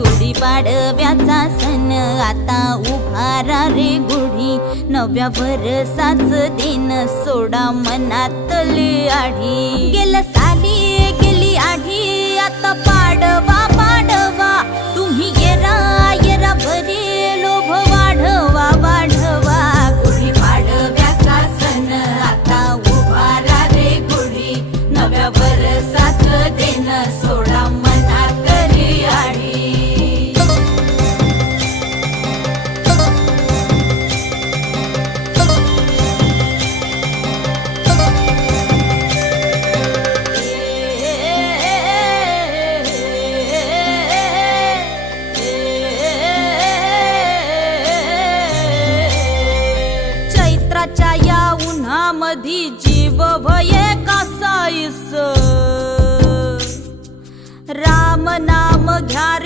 गुढीपाडव्याचा सण आता उभारा रे गुढी, नव्या वर्षाच दिन सोडा मनातली आढी। गेलं साली गेली आढी, आता पाडवा पाडवा, तुम्ही येरा येरा बरे लोभ वाढवा वाढवा। गुढीपाडव्याचा सण आता उभारा रे गुढी, नव्या वर्षाच दिन सोडा मनातली आढी। चैत्राच्या या उन्हामधी जीव भये कासाईस, राम नाम घ्या रे